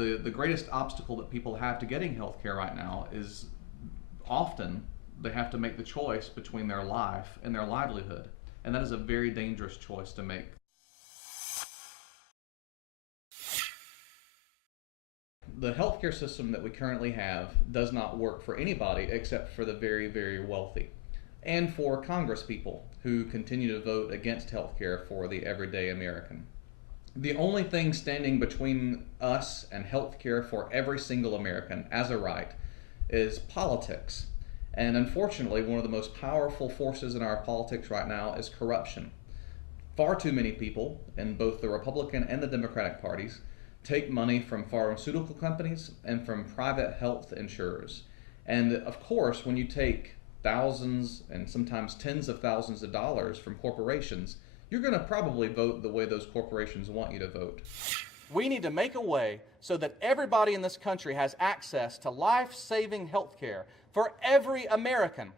the greatest obstacle that people have to getting health care right now is often they have to make the choice between their life and their livelihood. And that is a very dangerous choice to make. The healthcare system that we currently have does not work for anybody except for the very, very wealthy, and for Congress people who continue to vote against healthcare for the everyday American. The only thing standing between us and healthcare for every single American as a right is politics. And unfortunately, one of the most powerful forces in our politics right now is corruption. Far too many people in both the Republican and the Democratic parties take money from pharmaceutical companies and from private health insurers. And of course, when you take thousands and sometimes tens of thousands of dollars from corporations, you're going to probably vote the way those corporations want you to vote. We need to make a way so that everybody in this country has access to life-saving health care for every American.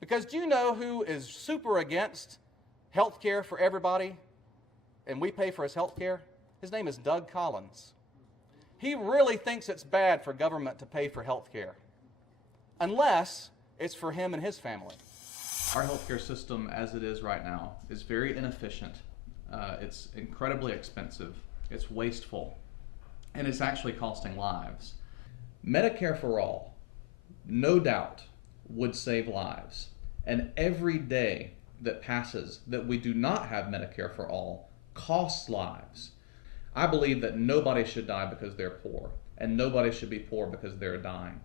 Because do you know who is super against health care for everybody and we pay for his health care? His name is Doug Collins. He really thinks it's bad for government to pay for health care, unless it's for him and his family. Our healthcare system as it is right now is very inefficient. It's incredibly expensive, it's wasteful, and it's actually costing lives. Medicare for all, no doubt, would save lives. And every day that passes that we do not have Medicare for all costs lives. I believe that nobody should die because they're poor, and nobody should be poor because they're dying.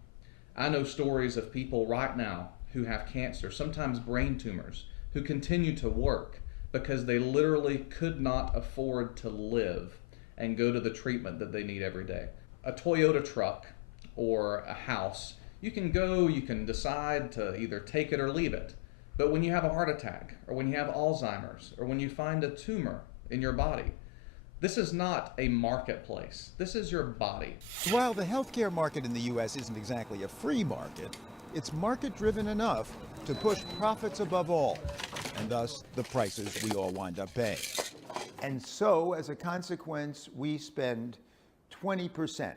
I know stories of people right now who have cancer, sometimes brain tumors, who continue to work because they literally could not afford to live and go to the treatment that they need every day. A Toyota truck or a house, you can decide to either take it or leave it. But when you have a heart attack, or when you have Alzheimer's, or when you find a tumor in your body, this is not a marketplace. This is your body. While the healthcare market in the U.S. isn't exactly a free market, it's market-driven enough to push profits above all, and thus the prices we all wind up paying. And so, as a consequence, we spend 20%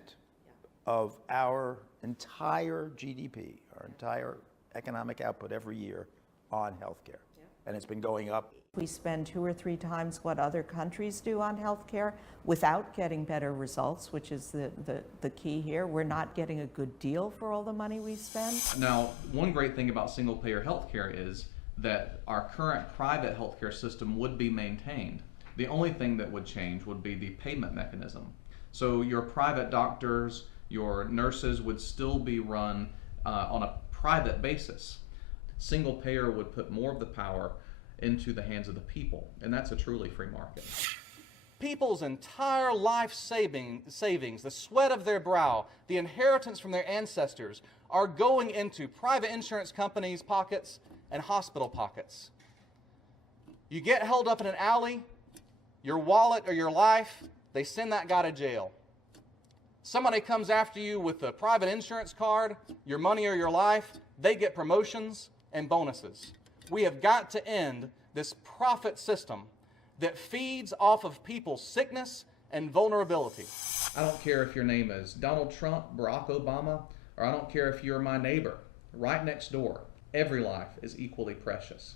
of our entire GDP, our entire economic output every year on healthcare. And it's been going up. We spend 2 or 3 times what other countries do on healthcare without getting better results, which is the key here. We're not getting a good deal for all the money we spend. Now, one great thing about single-payer healthcare is that our current private healthcare system would be maintained. The only thing that would change would be the payment mechanism. So your private doctors, your nurses would still be run on a private basis. Single payer would put more of the power into the hands of the people, and that's a truly free market. People's entire life savings, the sweat of their brow, the inheritance from their ancestors, are going into private insurance companies' pockets and hospital pockets. You get held up in an alley, your wallet or your life, they send that guy to jail. Somebody comes after you with a private insurance card, your money or your life, they get promotions and bonuses. We have got to end this profit system that feeds off of people's sickness and vulnerability. I don't care if your name is Donald Trump, Barack Obama, or I don't care if you're my neighbor right next door. Every life is equally precious.